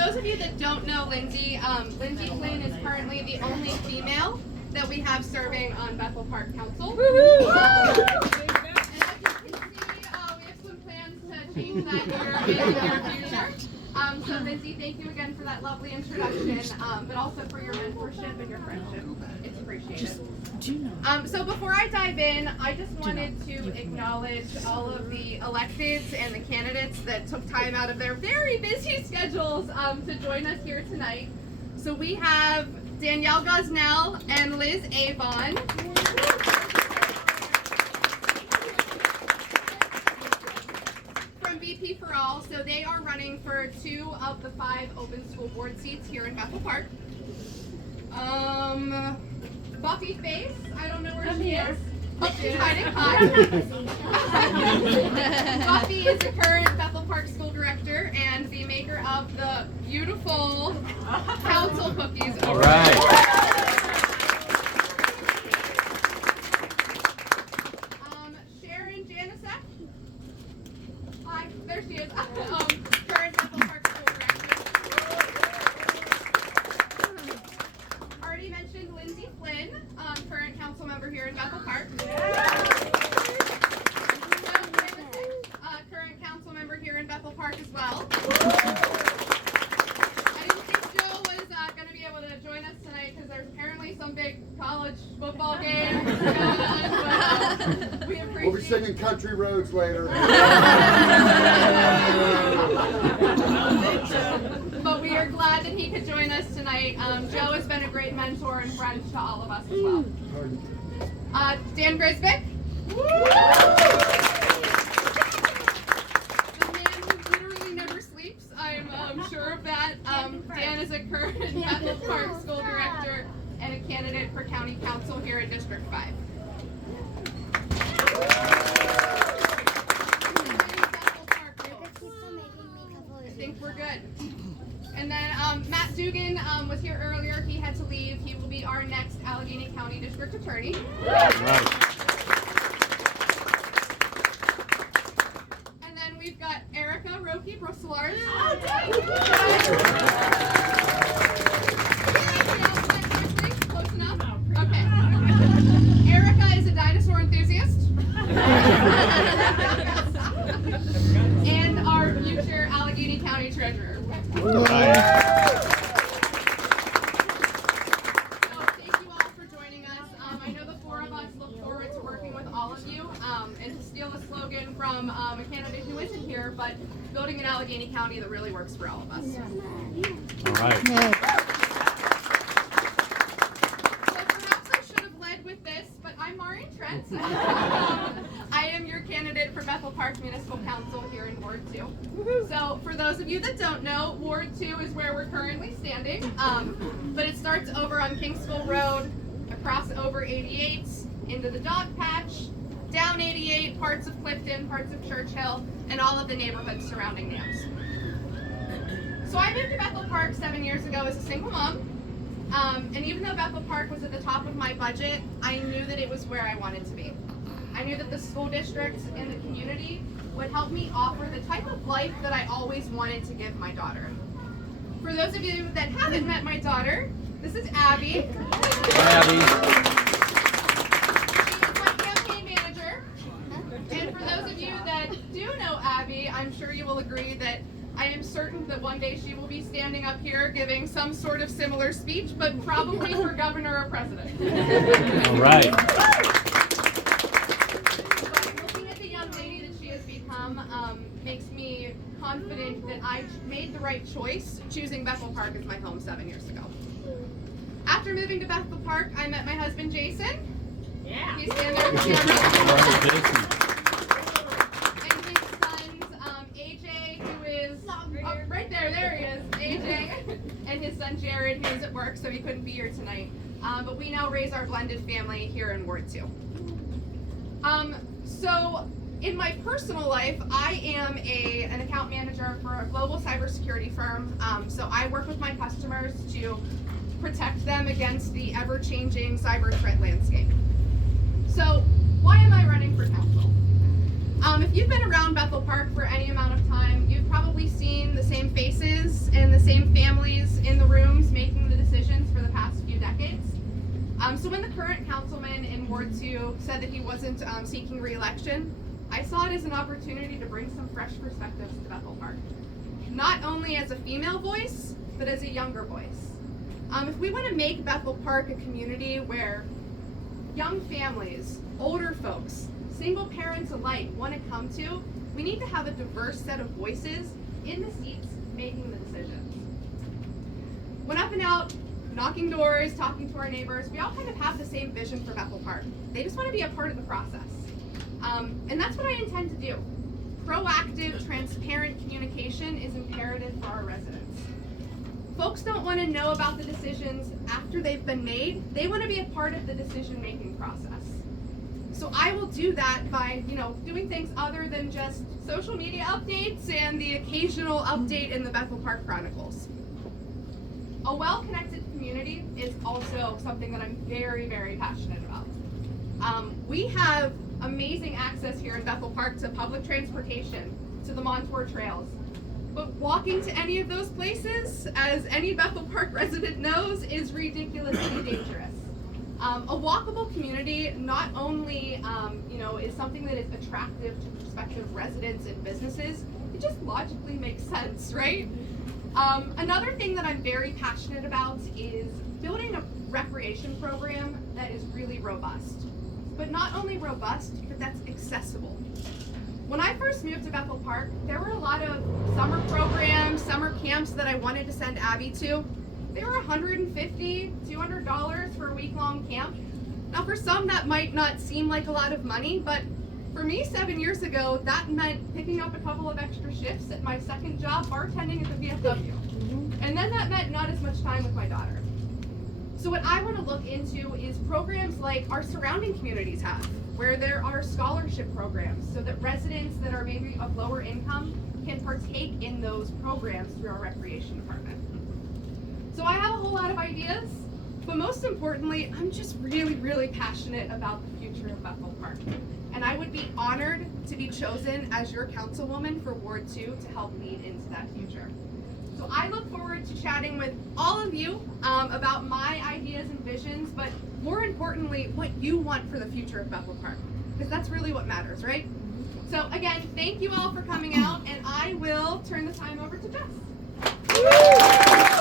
those of you that don't know Lindsay, Lindsay Flynn is currently the only female that we have serving on Bethel Park Council. And as you can see, we have some plans to change that here in the near future. So Lindsay, thank you again for that lovely introduction, but also for your mentorship and your friendship. It's appreciated. So before I dive in, I just wanted to acknowledge all of the electeds and the candidates that took time out of their very busy schedules to join us here tonight. So we have Danielle Gosnell and Liz Avon. From VP for All, so they are running for 2 of the 5 open school board seats here in Bethel Park. Buffy Face, I don't know where she is. She's hiding behind. Buffy is the current Bethel Park school director and the maker of the beautiful council cookies. All right. Sharon Janicek. Hi, there she is. Current Bethel Park school director. Already mentioned Lindsay Flynn, current council member here in Bethel Park. Current council member here in Bethel Park as well. I didn't think Joe was going to be able to join us tonight because there's apparently some big college football game going on, but we appreciate We'll be singing Country Roads later. But we are glad that he could join us tonight. Joe has been a great mentor and friend to all of us as well. Dan Grisbick. The man who literally never sleeps. I'm sure of that. Dan is a current Bethel Park school director and a candidate for county council here in District 5. I think we're good. And then Matt Dugan was here earlier. He had to leave. He will be our next Allegheny County District Attorney. Right. And then we've got Erica Roki Brosselars. Close enough? Okay. Erica is a dinosaur enthusiast. And our future Allegheny County Treasurer. Right. So thank you all for joining us. I know the 4 of us look forward to working with all of you. And to steal a slogan from a candidate who isn't here, but building an Allegheny County that really works for all of us. All right. So perhaps I should have led with this, but I'm Maureen Trent. I am your candidate for Bethel Park Municipal Council here in Ward 2. So for those of you that don't know, Ward 2 is where we're currently standing. But it starts over on Kingsville Road, across over 88, into the dog patch, down 88, parts of Clifton, parts of Churchill, and all of the neighborhoods surrounding NAMS. So I moved to Bethel Park 7 years ago as a single mom. And even though Bethel Park was at the top of my budget, I knew that it was where I wanted to be. I knew that the school district and the community would help me offer the type of life that I always wanted to give my daughter. For those of you that haven't met my daughter, this is Abby. Hi, Abby. She is my campaign manager. And for those of you that do know Abby, I'm sure you will agree that I am certain that one day she will be standing up here giving some sort of similar speech, but probably for governor or president. All right. But looking at the young lady that she has become makes me confident that I made the right choice choosing Bethel Park as my home 7 years ago. After moving to Bethel Park, I met my husband Jason. Yeah. He's standing there with the camera. And his sons, AJ, who is right there, there he is, AJ, and his son Jared, who's at work, so he couldn't be here tonight. But we now raise our blended family here in Ward 2. So in my personal life, I am an account manager for a global cybersecurity firm. So I work with my customers to protect them against the ever-changing cyber threat landscape. So why am I running for council? If you've been around Bethel Park for any amount of time, you've probably seen the same faces and the same families in the rooms making the decisions for the past few decades. So when the current councilman in Ward 2 said that he wasn't seeking re-election, I saw it as an opportunity to bring some fresh perspectives to Bethel Park. Not only as a female voice, but as a younger voice. If we want to make Bethel Park a community where young families, older folks, single parents alike want to come to, we need to have a diverse set of voices in the seats making the decisions. When up and out, knocking doors, talking to our neighbors, we all kind of have the same vision for Bethel Park. They just want to be a part of the process. And that's what I intend to do. Proactive, transparent communication is imperative for our residents. Folks don't want to know about the decisions after they've been made. They want to be a part of the decision-making process. So I will do that by, doing things other than just social media updates and the occasional update in the Bethel Park Chronicles. A well-connected community is also something that I'm very, very passionate about. We have amazing access here in Bethel Park to public transportation, to the Montour trails. But walking to any of those places, as any Bethel Park resident knows, is ridiculously dangerous. A walkable community not only, is something that is attractive to prospective residents and businesses, it just logically makes sense, right? Another thing that I'm very passionate about is building a recreation program that is really robust. But not only robust, but that's accessible. When I first moved to Bethel Park, there were a lot of summer programs, summer camps that I wanted to send Abby to. They were $150, $200 for a week-long camp. Now for some that might not seem like a lot of money, but for me 7 years ago, that meant picking up a couple of extra shifts at my second job bartending at the VFW. And then that meant not as much time with my daughter. So what I want to look into is programs like our surrounding communities have, where there are scholarship programs so that residents that are maybe of lower income can partake in those programs through our recreation department. So I have a whole lot of ideas, but most importantly, I'm just really, really passionate about the future of Bethel Park. And I would be honored to be chosen as your councilwoman for Ward 2 to help lead into that future. So I look forward to chatting with all of you about my ideas and visions, but more importantly, what you want for the future of Bethel Park, because that's really what matters, right? So again, thank you all for coming out, and I will turn the time over to Jess.